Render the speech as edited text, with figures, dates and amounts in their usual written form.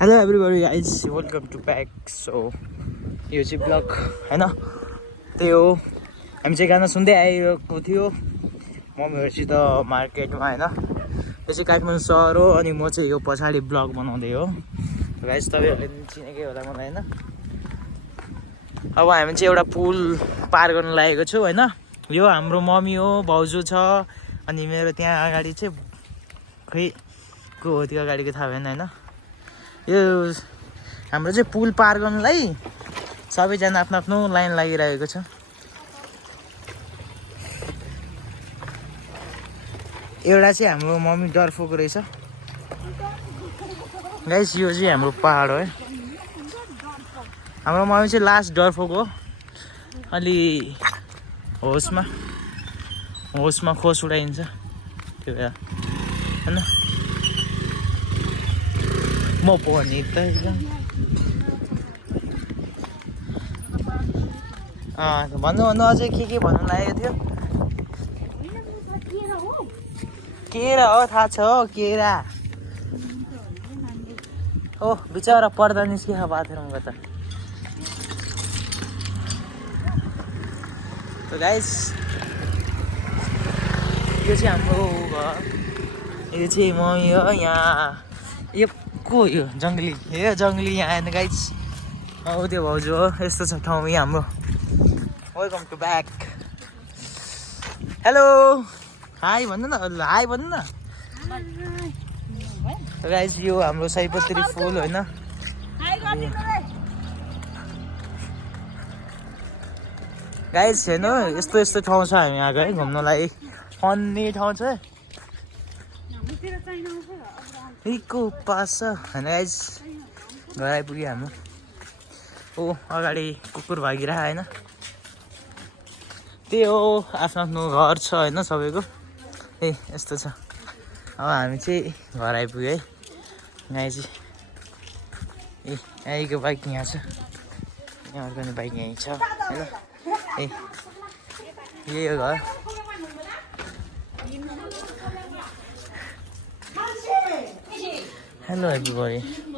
Hello everybody guys welcome to back. So यो चाहिँ blog होइन, त्यही हो। हामी चाहिँ गाना सुन्दै आइरहेको थियो मम्मीहरूसित मार्केटमा होइन। त्यो चाहिँ काठमाडौँ सहर हो अनि म चाहिँ यो पछाडि ब्लग बनाउँदै हो। गाइज तपाईँहरूले चिनेकै होला मलाई होइन। अब हामी चाहिँ एउटा पुल पार गर्न लागेको छु होइन। यो हाम्रो मम्मी हो, भाउजू छ अनि मेरो त्यहाँ अगाडि चाहिँ खै को हो त्यो अगाडिको थाहा भएन होइन। यो हाम्रो चाहिँ पुल पार गर्नलाई सबैजना आफ्नो आफ्नो लाइन लागिरहेको छ। एउटा चाहिँ हाम्रो मम्मी डरफोको रहेछ गाइस। यो चाहिँ हाम्रो पहाड हो है। हाम्रो मम्मी चाहिँ लास्ट डरफोक हो। अलि होसमा खोस उडाइन्छ त्यो बेला होइन। म पनि त एकदम भन्नु अझै के भन्नु लागेको थियो। केरा हो, थाहा छ हो केरा। ओ बिचरा पर्दा निस्कियो बाथरुमको त गाइस। यो चाहिँ हाम्रो घर, यो चाहिँ मम्मी हो। यहाँ यो को यो जङ्गली यहाँ आएन गाइस। हो त्यो भाउजू हो। यस्तो छ ठाउँ यहाँ हाम्रो। Welcome to back. Hello hi भन्नु न, हाई भन्नु न गाइस। यो हाम्रो सयपत्री फुल होइन। गाइस हेर्नु यस्तो ठाउँ छ हामी आएको है घुम्नलाई। फन्नी ठाउँ छ यहीको पास होइन गाइस। घर आइपुग्यो हाम्रो। ओ अगाडि कुकुर भागिरह होइन। त्यही हो आफ्नो आफ्नो घर छ होइन सबैको। ए यस्तो छ। अब हामी चाहिँ घर आइपुग्यो है। यहाँ चाहिँ ए यहीँको बाइक यहाँ छ, यहाँ अर्को बाइक यहीँ छ होइन। ए यही हो घर। Hello everybody.